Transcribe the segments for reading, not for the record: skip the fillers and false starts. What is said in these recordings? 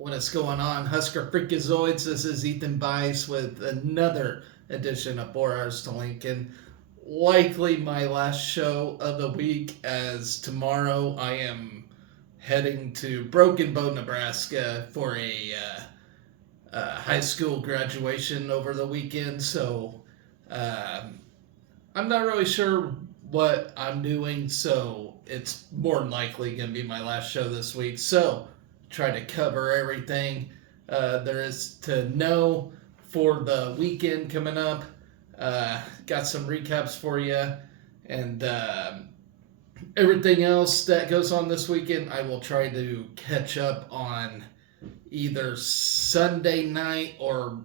What is going on, Husker Freakazoids? This is Ethan Bice with another edition of 4 Hours to Lincoln. Likely my last show of the week, as tomorrow I am heading to Broken Bow, Nebraska for a high school graduation over the weekend. So I'm not really sure what I'm doing, so it's more than likely going to be my last show this week. So, try to cover everything there is to know for the weekend coming up. Got some recaps for you, and everything else that goes on this weekend, I will try to catch up on either Sunday night or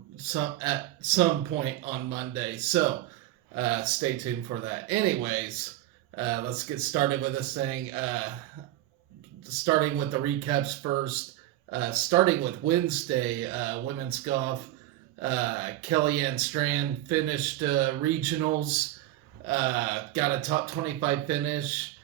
at some point on Monday. So, stay tuned for that. Anyways, let's get started with this thing. Starting with the recaps first. Starting with Wednesday, women's golf. Kellyanne Strand finished regionals. Got a top 25 finish.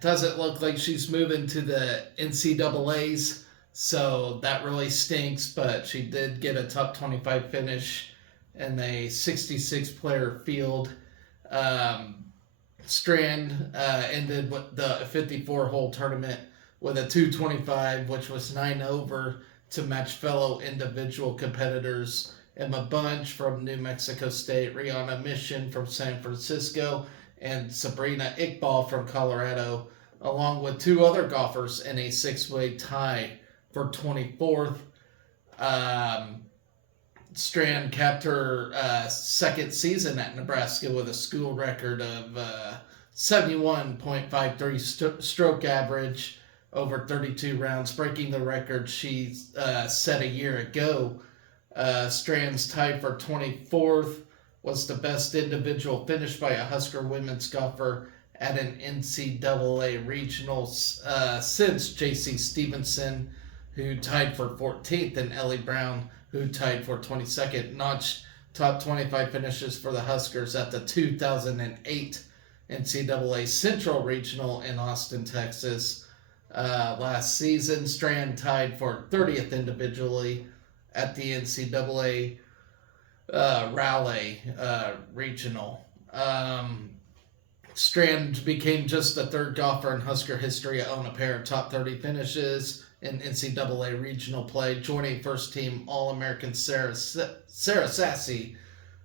Doesn't look like she's moving to the NCAAs, so that really stinks, but she did get a top 25 finish in a 66 player field. Strand ended with the 54 hole tournament with a 225, which was 9 over to match fellow individual competitors Emma Bunch from New Mexico State, Rihanna Mission from San Francisco, and Sabrina Iqbal from Colorado, along with two other golfers in a six-way tie for 24th. Strand capped her second season at Nebraska with a school record of 71.53 stroke average over 32 rounds, breaking the record she set a year ago. Strand's tied for 24th, was the best individual finish by a Husker women's golfer at an NCAA regional since J.C. Stevenson, who tied for 14th, and Ellie Brown, who tied for 22nd, notched top 25 finishes for the Huskers at the 2008 NCAA Central Regional in Austin, Texas. Last season, Strand tied for 30th individually at the NCAA Raleigh Regional. Strand became just the third golfer in Husker history to own a pair of top 30 finishes in NCAA regional play, joining first team All-American Sarah Sassy,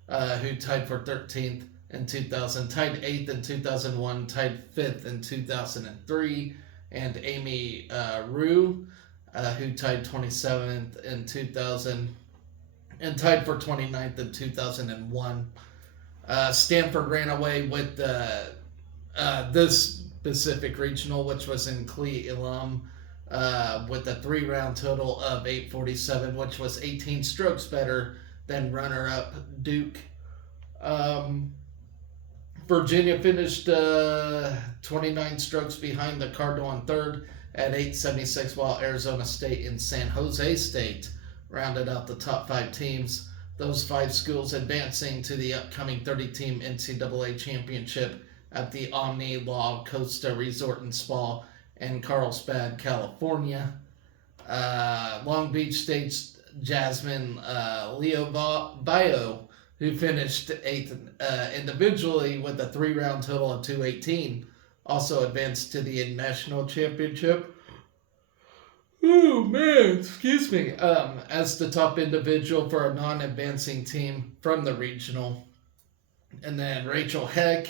who tied for 13th in 2000, tied 8th in 2001, tied 5th in 2003, and Amy Rue, who tied 27th in 2000 and tied for 29th in 2001. Stanford ran away with this specific regional, which was in Cle Elum, with a 3-round total of 847, which was 18 strokes better than runner-up Duke. Virginia finished 29 strokes behind the Cardinal in third at 876, while Arizona State and San Jose State rounded out the top 5 teams. Those 5 schools advancing to the upcoming 30-team NCAA championship at the Omni La Costa Resort and Spa in Carlsbad, California. Long Beach State's Jasmine Leovayo, who finished 8th individually with a 3-round total of 218, also advanced to the National Championship. Oh man, excuse me. As the top individual for a non-advancing team from the regional. And then Rachel Heck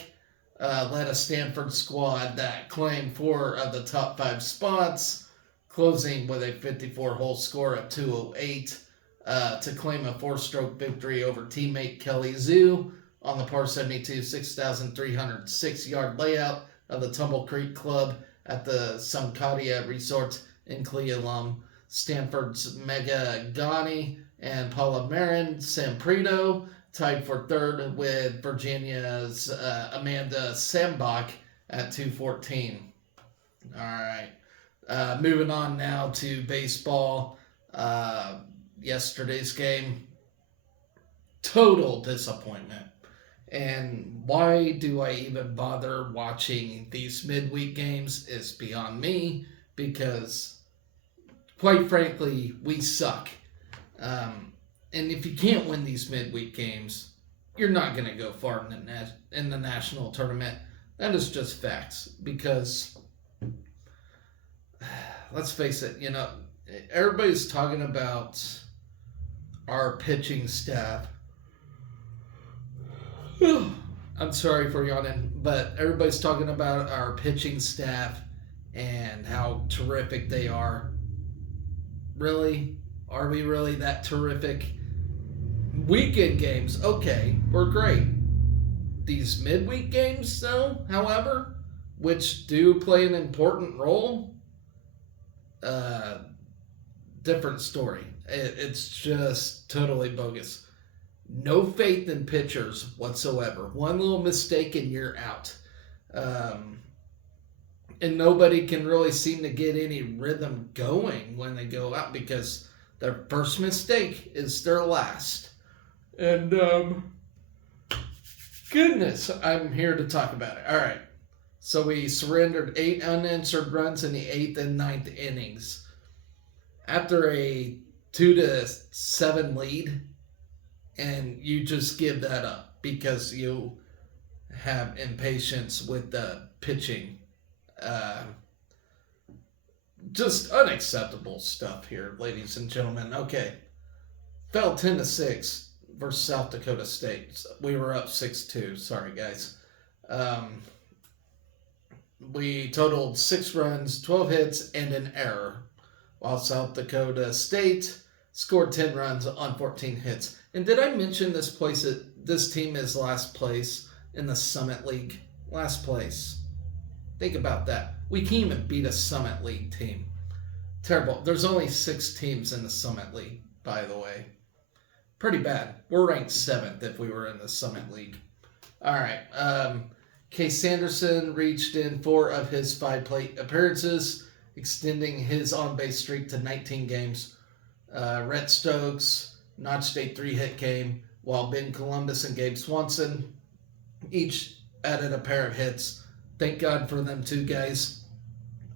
led a Stanford squad that claimed 4 of the top 5 spots, closing with a 54-hole score of 208 to claim a 4-stroke victory over teammate Kelly Zhu on the par 72 6,306-yard layout of the Tumble Creek Club at the Sumcadia Resort in Cle Elum. Stanford's Mega Ghani and Paula Marin Samprito tied for third with Virginia's Amanda Sambach at 214. All right. Moving on now to baseball. Yesterday's game, total disappointment. And why do I even bother watching these midweek games is beyond me, because quite frankly, we suck. And if you can't win these midweek games, you're not going to go far in the national tournament. That is just facts. Because, let's face it, everybody's talking about our pitching staff. I'm sorry for yawning, but everybody's talking about our pitching staff and how terrific they are. Really? Are we really that terrific? Weekend games, okay, we're great. These midweek games, though, however, which do play an important role, different story. It's just totally bogus. No faith in pitchers whatsoever. One little mistake and you're out. And nobody can really seem to get any rhythm going when they go out because their first mistake is their last. And, goodness, I'm here to talk about it. All right. So we surrendered 8 unanswered runs in the 8th and 9th innings. After a 2-7 lead, and you just give that up because you have impatience with the pitching. Just unacceptable stuff here, ladies and gentlemen. Okay. Fell 10-6 versus South Dakota State. We were up 6-2. Sorry, guys. We totaled 6 runs, 12 hits, and an error, while South Dakota State scored 10 runs on 14 hits. And did I mention this team is last place in the Summit League? Last place. Think about that. We can't even beat a Summit League team. Terrible. There's only 6 teams in the Summit League, by the way. Pretty bad. We're ranked 7th if we were in the Summit League. All right. Case Sanderson reached in 4 of his 5 plate appearances, extending his on-base streak to 19 games. Rhett Stokes notched a 3-hit game, while Ben Columbus and Gabe Swanson each added a pair of hits. Thank God for them 2 guys.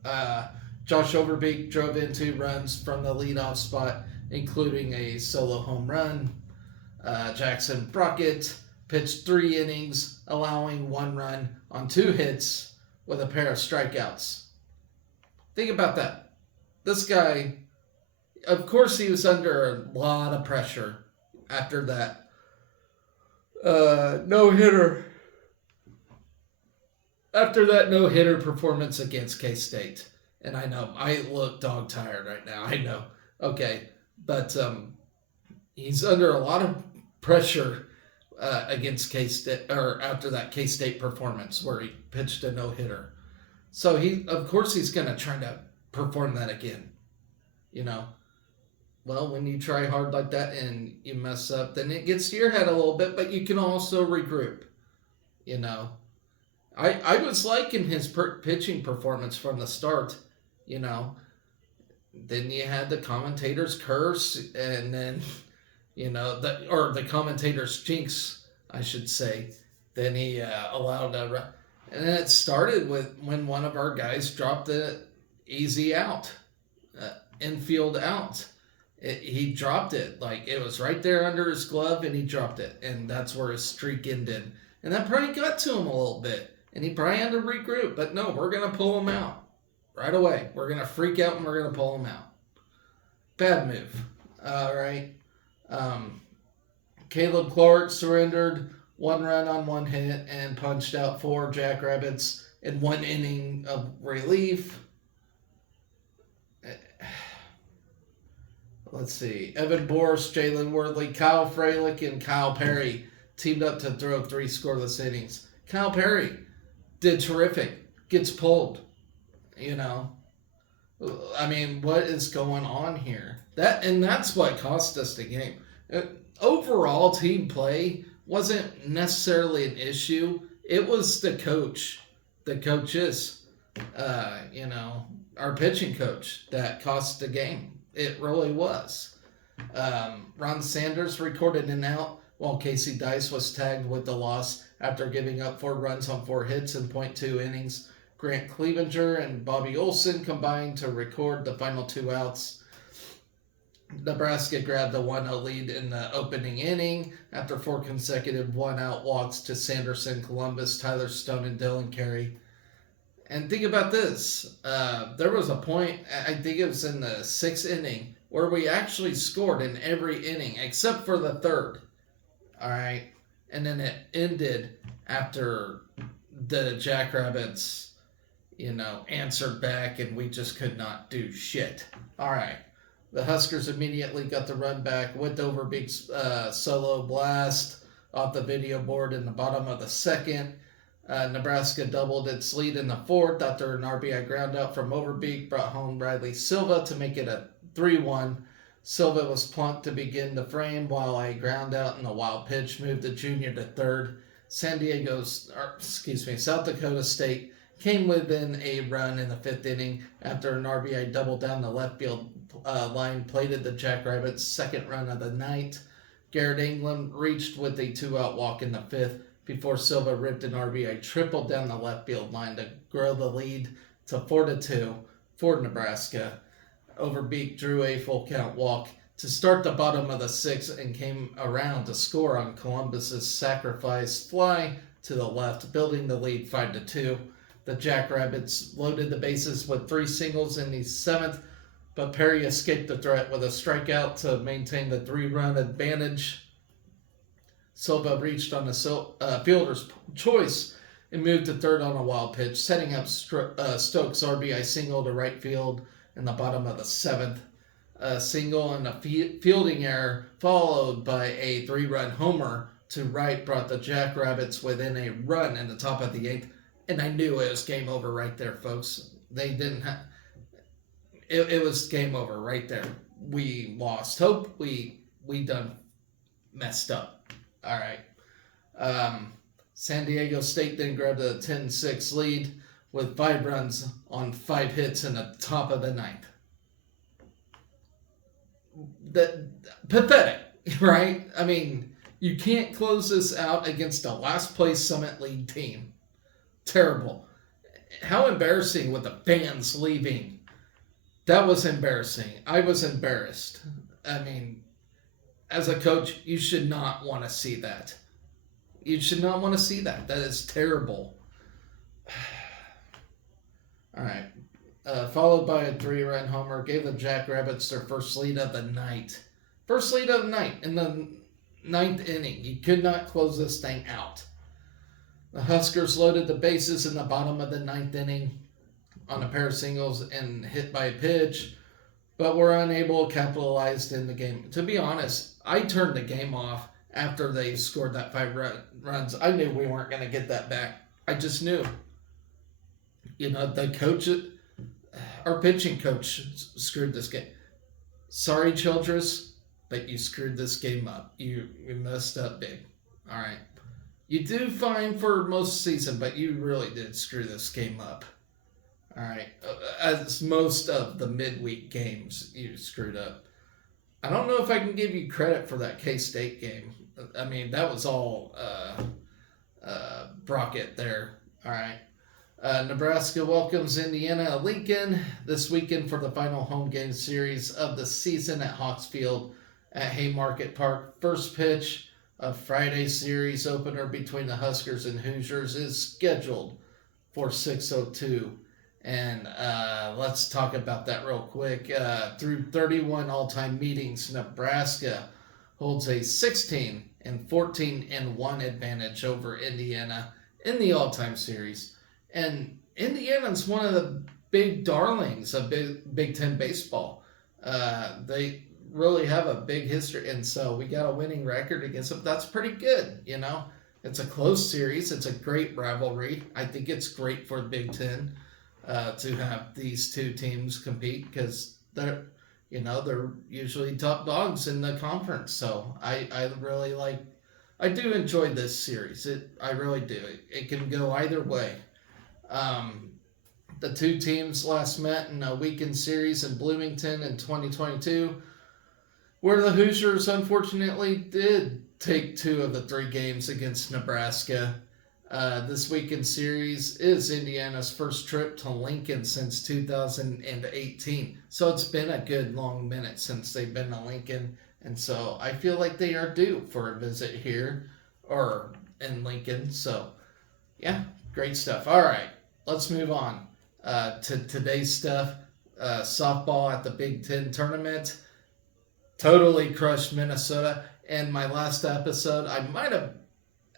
Josh Overbeek drove in 2 runs from the leadoff spot, including a solo home run. Jackson Brockett pitched 3 innings, allowing 1 run on 2 hits with a pair of strikeouts. Think about that. This guy, of course, he was under a lot of pressure after that no-hitter. After that no-hitter performance against K-State. And I know, I look dog-tired right now. I know. Okay. But he's under a lot of pressure against K-State, or after that K-State performance where he pitched a no-hitter. So of course he's going to try to perform that again. Well, when you try hard like that and you mess up, then it gets to your head a little bit, but you can also regroup. I was liking his pitching performance from the start. Then you had the commentators curse, and then, the commentators jinx, I should say. Then he allowed a run. And then it started with when one of our guys dropped the easy out, infield out. He dropped it. Like, it was right there under his glove, and he dropped it. And that's where his streak ended. And that probably got to him a little bit. And he probably had to regroup. But no, we're going to pull him out right away. We're going to freak out, and we're going to pull him out. Bad move. All right. Caleb Clark surrendered 1 run on 1 hit and punched out 4 Jackrabbits in 1 inning of relief. Let's see. Evan Boris, Jalen Worthley, Kyle Freilich, and Kyle Perry teamed up to throw 3 scoreless innings. Kyle Perry did terrific. Gets pulled. I mean, what is going on here? That's what cost us the game. Overall team play wasn't necessarily an issue. It was the coach, the coaches, our pitching coach that cost the game. It really was. Ron Sanders recorded an out while Casey Dice was tagged with the loss after giving up 4 runs on 4 hits in .2 innings. Grant Clevenger and Bobby Olson combined to record the final 2 outs. Nebraska grabbed the 1-0 lead in the opening inning after 4 consecutive one-out walks to Sanderson, Columbus, Tyler Stone, and Dylan Carey. And think about this. There was a point, I think it was in the 6th inning, where we actually scored in every inning except for the 3rd. All right. And then it ended after the Jackrabbits, answered back, and we just could not do shit. All right. The Huskers immediately got the run back, went over big solo blast off the video board in the bottom of the 2nd. Nebraska doubled its lead in the 4th after an RBI groundout from Overbeek brought home Riley Silva to make it a 3-1. Silva was plunked to begin the frame while a groundout and a wild pitch moved the junior to 3rd. South Dakota State came within a run in the 5th inning after an RBI double down the left field line plated the Jackrabbits' 2nd run of the night. Garrett England reached with a 2-out walk in the 5th before Silva ripped an RBI triple down the left field line to grow the lead to 4-2 for Nebraska. Overbeek drew a full count walk to start the bottom of the 6th and came around to score on Columbus's sacrifice fly to the left, building the lead 5-2. The Jackrabbits loaded the bases with 3 singles in the 7th, but Perry escaped the threat with a strikeout to maintain the 3-run advantage. Silva reached on a fielder's choice and moved to 3rd on a wild pitch, setting up Stokes' RBI single to right field in the bottom of the 7th. A single and a fielding error followed by a 3-run homer to right brought the Jackrabbits within a run in the top of the 8th. And I knew it was game over right there, folks. They didn't have... It was game over right there. We lost hope. We done messed up. All right. San Diego State then grabbed a 10-6 lead with 5 runs on 5 hits in the top of the 9th. Pathetic, right? I mean, you can't close this out against a last-place Summit League team. Terrible. How embarrassing with the fans leaving. That was embarrassing. I was embarrassed. I mean, as a coach, you should not want to see that. You should not want to see that. That is terrible. All right. Followed by a 3-run homer, gave the Jackrabbits their first lead of the night. First lead of the night in the 9th inning. You could not close this thing out. The Huskers loaded the bases in the bottom of the 9th inning on a pair of singles and hit by a pitch, but were unable to capitalize in the game. To be honest, I turned the game off after they scored that 5 runs. I knew we weren't going to get that back. I just knew. The coach, our pitching coach, screwed this game. Sorry, Childress, but you screwed this game up. You messed up big. All right. You do fine for most season, but you really did screw this game up. All right. As most of the midweek games, you screwed up. I don't know if I can give you credit for that K-State game. I mean, that was all Brockett there. All right. Nebraska welcomes Indiana Lincoln this weekend for the final home game series of the season at Hawks Field at Haymarket Park. First pitch of Friday's series opener between the Huskers and Hoosiers is scheduled for 6:02. And let's talk about that real quick. Through 31 all-time meetings, Nebraska holds a 16-14-1 advantage over Indiana in the all-time series. And Indiana's one of the big darlings of Big Ten baseball. They really have a big history, and so we got a winning record against them. That's pretty good, It's a close series. It's a great rivalry. I think it's great for the Big Ten to have these two teams compete because they're usually top dogs in the conference. So I do enjoy this series. I really do. It can go either way. The two teams last met in a weekend series in Bloomington in 2022, where the Hoosiers unfortunately did take 2 of the 3 games against Nebraska. This weekend series is Indiana's first trip to Lincoln since 2018. So it's been a good long minute since they've been to Lincoln. And so I feel like they are due for a visit here or in Lincoln. So, yeah, great stuff. All right, let's move on to today's stuff. Softball at the Big Ten tournament totally crushed Minnesota. And my last episode, I might have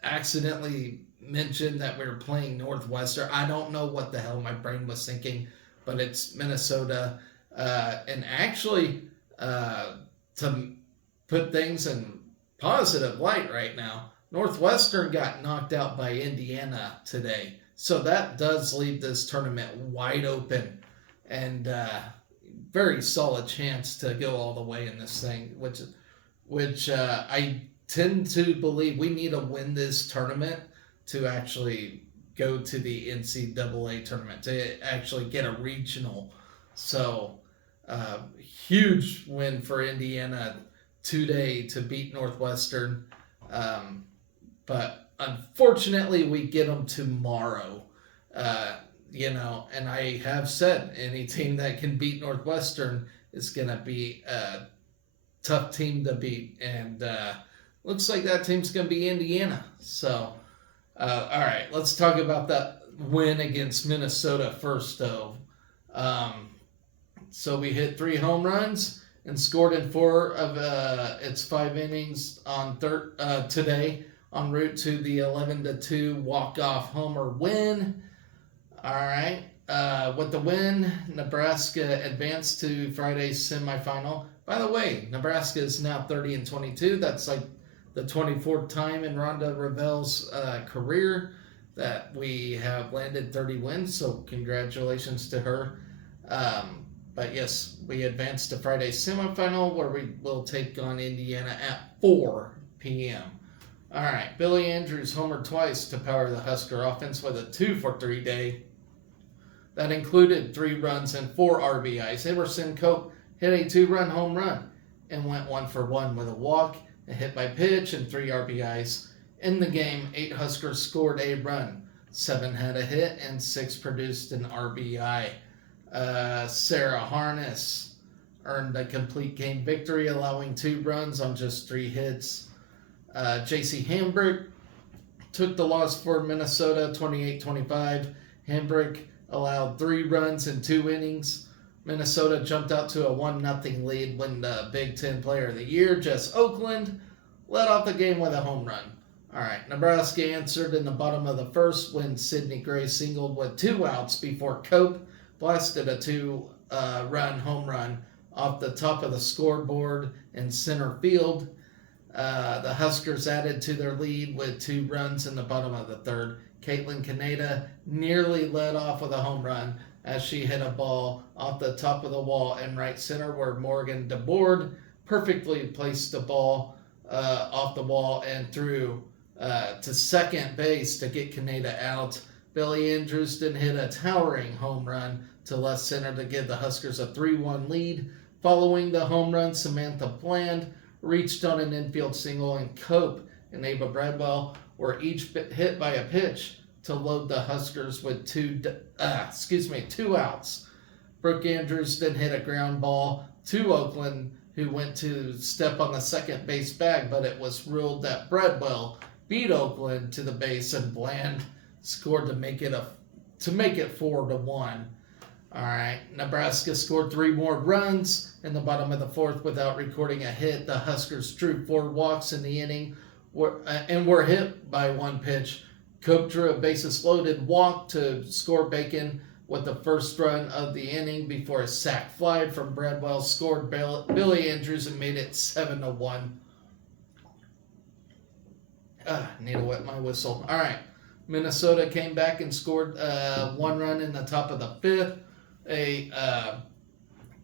accidentally mentioned that we were playing Northwestern. I don't know what the hell my brain was thinking, but it's Minnesota. And actually, to put things in positive light right now, Northwestern got knocked out by Indiana today. So that does leave this tournament wide open and very solid chance to go all the way in this thing, which I tend to believe we need to win this tournament to actually go to the NCAA tournament, to actually get a regional. So, huge win for Indiana today to beat Northwestern. But unfortunately, we get them tomorrow. And I have said any team that can beat Northwestern is going to be a tough team to beat. And looks like that team's going to be Indiana. So, all right, let's talk about that win against Minnesota first, though. So we hit 3 home runs and scored in 4 of its 5 innings on today, en route to the 11-2 walk-off homer win. All right. With the win, Nebraska advanced to Friday's semifinal. By the way, Nebraska is now 30-22. That's like the 24th time in Rhonda Revell's career that we have landed 30 wins. So congratulations to her. But yes, we advanced to Friday's semifinal where we will take on Indiana at 4 p.m. All right, Billy Andrews homered twice to power the Husker offense with a 2-for-3 day. That included 3 runs and 4 RBIs. Emerson Cope hit a 2-run home run and went 1-for-1 with a walk, a hit by pitch, and 3 RBIs. In the game, 8 Huskers scored a run. 7 had a hit and 6 produced an RBI. Sarah Harness earned a complete game victory, allowing 2 runs on just 3 hits. J.C. Hambrick took the loss for Minnesota 28-25. Hambrick allowed 3 runs in 2 innings. Minnesota jumped out to a 1-0 lead when the Big Ten Player of the Year, Jess Oakland, led off the game with a home run. All right, Nebraska answered in the bottom of the first when Sidney Gray singled with 2 outs before Cope blasted a 2-run home run off the top of the scoreboard in center field. The Huskers added to their lead with 2 runs in the bottom of the third. Caitlin Kaneda nearly led off with a home run as she hit a ball off the top of the wall in right center where Morgan DeBoard perfectly placed the ball off the wall and threw to second base to get Kaneda out. Billy Andrews then hit a towering home run to left center to give the Huskers a 3-1 lead. Following the home run, Samantha Bland reached on an infield single, and Cope and Ava Bradwell were each hit by a pitch to load the Huskers with 2 outs. Brooke Andrews then hit a ground ball to Oakland, who went to step on the second base bag, but it was ruled that Bradwell beat Oakland to the base, and Bland scored to make it 4-1. All right, Nebraska scored 3 more runs in the bottom of the 4th without recording a hit. The Huskers drew 4 walks in the inning and were hit by 1 pitch. Cope drew a bases-loaded walk to score Bacon with the first run of the inning before a sac fly from Bradwell scored Billy Andrews and made it 7-1. Need to wet my whistle. All right. Minnesota came back and scored 1 run in the top of the 5th. A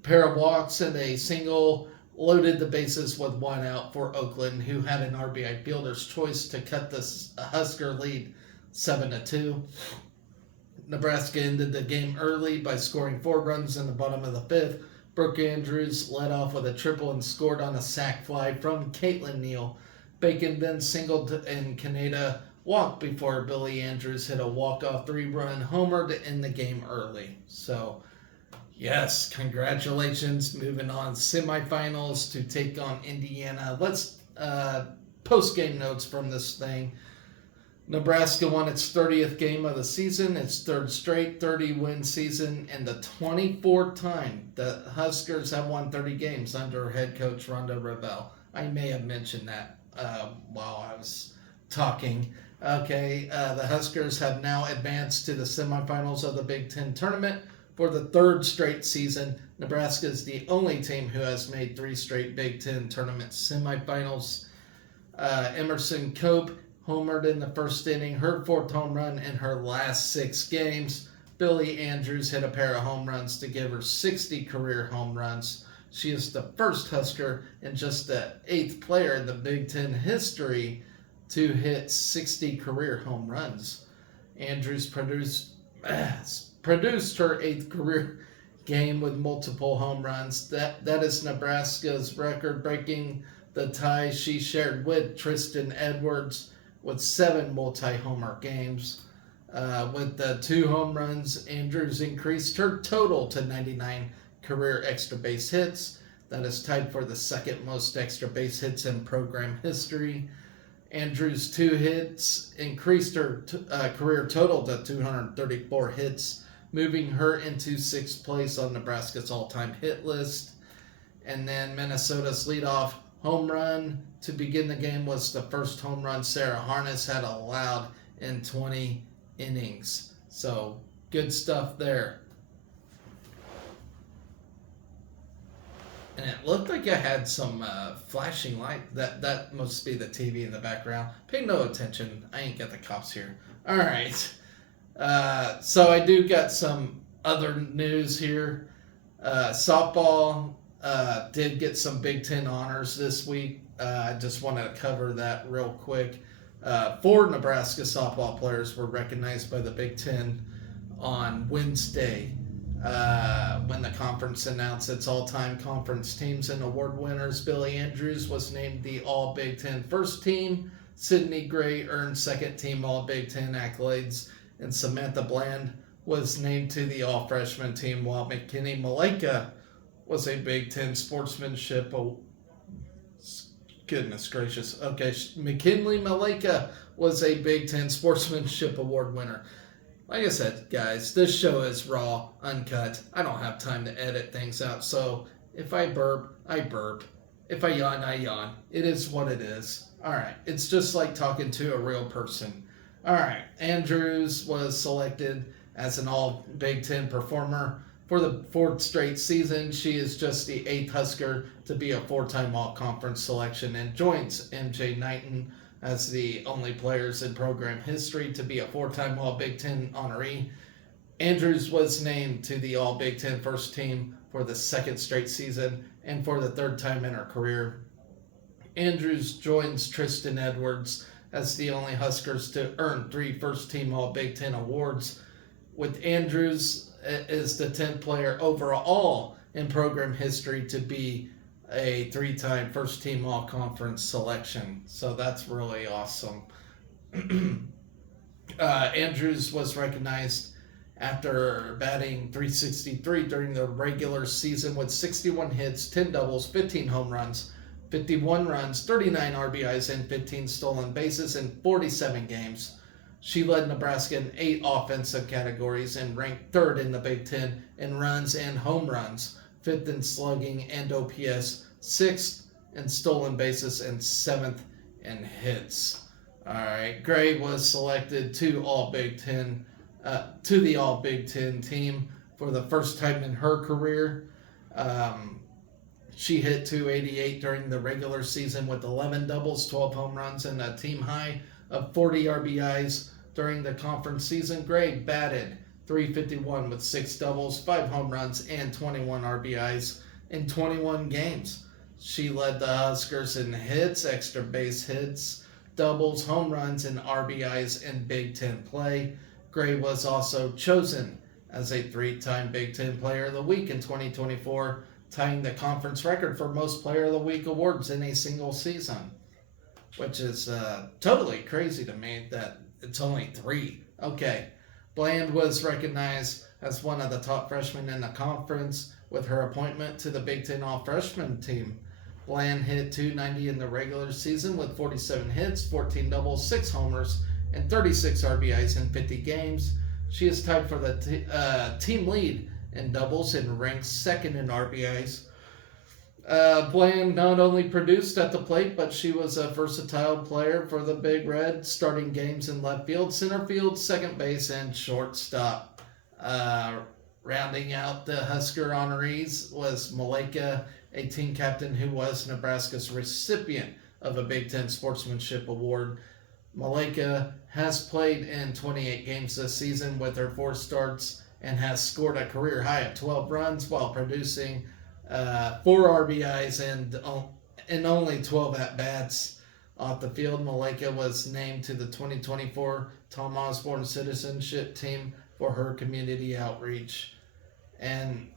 pair of walks and a single loaded the bases with 1 out for Oakland, who had an RBI fielder's choice to cut the Husker lead 7-2. Nebraska ended the game early by scoring 4 runs in the bottom of the 5th. Brooke Andrews led off with a triple and scored on a sac fly from Caitlin Neal. Bacon then singled and Kaneda walk before Billy Andrews hit a walk-off 3-run homer to end the game early. So, yes, congratulations. Moving on, semifinals to take on Indiana. Let's post-game notes from this thing. Nebraska won its 30th game of the season, its third straight 30-win season, and the 24th time the Huskers have won 30 games under head coach Ronda Revelle. I may have mentioned that while I was talking. Okay, the Huskers have now advanced to the semifinals of the Big Ten tournament for the third straight season. Nebraska is the only team who has made 3 straight Big Ten tournament semifinals. Emerson Cope homered in the first inning, her 4th home run in her last 6 games. Billy Andrews hit a pair of home runs to give her 60 career home runs. She is the first Husker and just the 8th player in the Big Ten history to hit 60 career home runs. Andrews produced her 8th career game with multiple home runs. That is Nebraska's record, breaking the tie she shared with Tristan Edwards with 7 multi-homer games. With the 2 home runs, Andrews increased her total to 99 career extra base hits. That is tied for the 2nd most extra base hits in program history. Andrews' 2 hits increased her career total to 234 hits, moving her into 6th place on Nebraska's all-time hit list. And then Minnesota's leadoff home run to begin the game was the first home run Sarah Harness had allowed in 20 innings. So, good stuff there. And it looked like I had some flashing light. That must be the TV in the background. Pay no attention. I ain't got the cops here. All right. So I do got some other news here. Softball did get some Big Ten honors this week. I just wanted to cover that real quick. 4 Nebraska softball players were recognized by the Big Ten on Wednesday when the conference announced its all-time conference teams and award winners. Billy Andrews was named the All-Big Ten first team. Sydney Gray earned second-team All-Big Ten accolades, and Samantha Bland was named to the All-Freshman team, while McKinney Maleka was a Big Ten sportsmanship. Goodness gracious. Okay, McKinley Maleka was a Big Ten sportsmanship award winner. Like I said, guys, this show is raw, uncut. I don't have time to edit things out, so if I burp, I burp. If I yawn, I yawn. It is what it is. All right, it's just like talking to a real person. All right, Andrews was selected as an All-Big Ten performer for the 4th straight season. She is just the 8th Husker to be a 4-time All-Conference selection and joins MJ Knighton as the only players in program history to be a 4-time All-Big Ten honoree. Andrews was named to the All-Big Ten first team for the 2nd straight season and for the 3rd time in her career. Andrews joins Tristan Edwards as the only Huskers to earn 3 first-team All-Big Ten awards, with Andrews is the 10th player overall in program history to be a 3-time first-team All-Conference selection. So that's really awesome. Andrews was recognized after batting .363 during the regular season with 61 hits, 10 doubles, 15 home runs, 51 runs, 39 RBIs, and 15 stolen bases in 47 games. She led Nebraska in 8 offensive categories and ranked 3rd in the Big Ten in runs and home runs, 5th in slugging and OPS, 6th in stolen bases, and 7th in hits. All right, Gray was selected to the All-Big Ten team for the first time in her career. She hit .288 during the regular season with 11 doubles, 12 home runs, and a team high of 40 RBIs during the conference season. Gray batted .351 with 6 doubles, 5 home runs, and 21 RBIs in 21 games. She led the Huskers in hits, extra base hits, doubles, home runs, and RBIs in Big Ten play. Gray was also chosen as a 3-time Big Ten Player of the Week in 2024, tying the conference record for most Player of the Week awards in a single season. which is totally crazy to me that it's only 3. Okay. Bland was recognized as one of the top freshmen in the conference with her appointment to the Big Ten All Freshman team. Bland hit .290 in the regular season with 47 hits, 14 doubles, 6 homers, and 36 RBIs in 50 games. She is tied for the team lead in doubles and ranks second in RBIs. Bland not only produced at the plate, but she was a versatile player for the Big Red, starting games in left field, center field, second base, and shortstop. Rounding out the Husker honorees was Malika, a team captain who was Nebraska's recipient of a Big Ten Sportsmanship Award. Malika has played in 28 games this season with her 4 starts and has scored a career high of 12 runs while producing 4 RBIs and only 12 at-bats off the field. Malika was named to the 2024 Tom Osborne Citizenship Team for her community outreach. And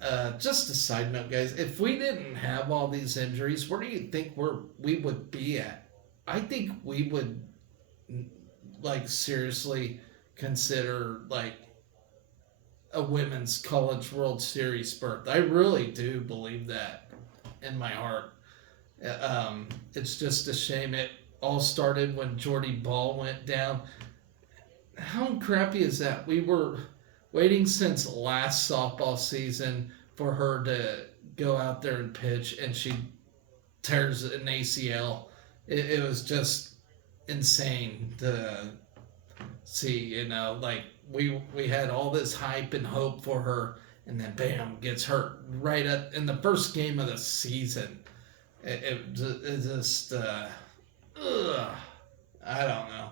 just a side note, guys, if we didn't have all these injuries, where do you think we would be at? I think we would seriously consider a women's college World Series berth. I really do believe that in my heart. It's just a shame it all started when Jordy Ball went down. How crappy is that? We were waiting since last softball season for her to go out there and pitch, and she tears an ACL. It was just insane to see, we had all this hype and hope for her, and then bam, gets hurt right in the first game of the season. It just, I don't know.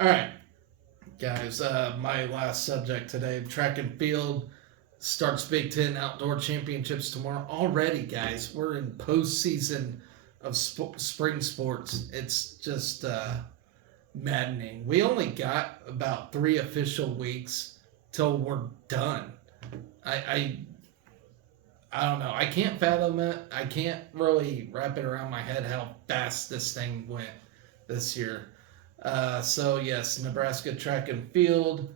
All right, guys, my last subject today, track and field starts Big Ten Outdoor Championships tomorrow. Already, guys, we're in postseason of spring sports. It's just maddening. We only got about 3 official weeks till we're done. I don't know. I can't fathom it. I can't really wrap it around my head how fast this thing went this year. So yes, Nebraska track and field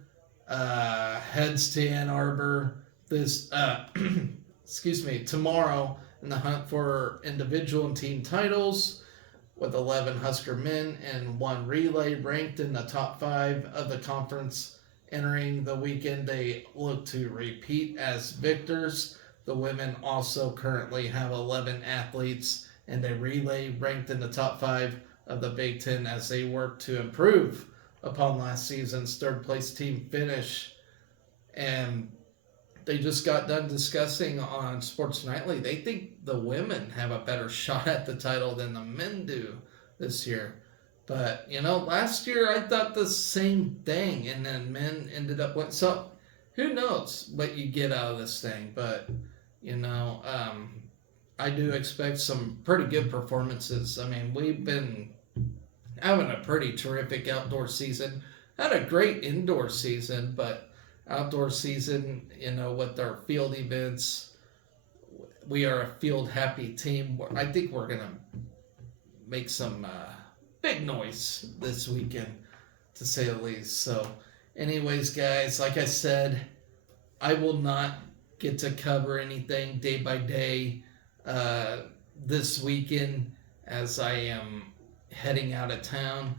heads to Ann Arbor this tomorrow in the hunt for individual and team titles, with 11 Husker men and 1 relay ranked in the top 5 of the conference entering the weekend. They look to repeat as victors. The women also currently have 11 athletes and a relay ranked in the top 5 of the Big Ten as they work to improve upon last season's third-place team finish. And they just got done discussing on Sports Nightly. They think the women have a better shot at the title than the men do this year. But, last year I thought the same thing, and then men ended up winning. So, who knows what you get out of this thing. But, I do expect some pretty good performances. I mean, we've been having a pretty terrific outdoor season. Had a great indoor season, but outdoor season, with our field events, we are a field happy team. I think we're going to make some big noise this weekend, to say the least. So anyways, guys, like I said, I will not get to cover anything day by day this weekend as I am heading out of town.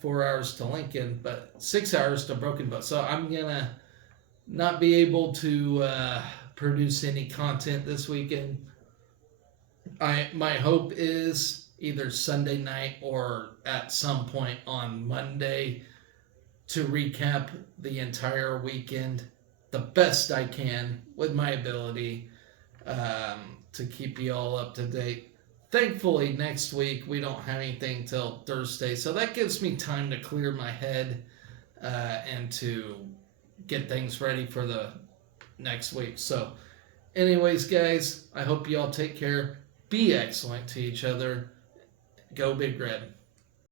4 hours to Lincoln, but 6 hours to Broken Bow. So I'm going to not be able to produce any content this weekend. My hope is either Sunday night or at some point on Monday to recap the entire weekend the best I can with my ability to keep you all up to date. Thankfully, next week we don't have anything till Thursday, so that gives me time to clear my head and to get things ready for the next week. So, anyways, guys, I hope you all take care. Be excellent to each other. Go Big Red.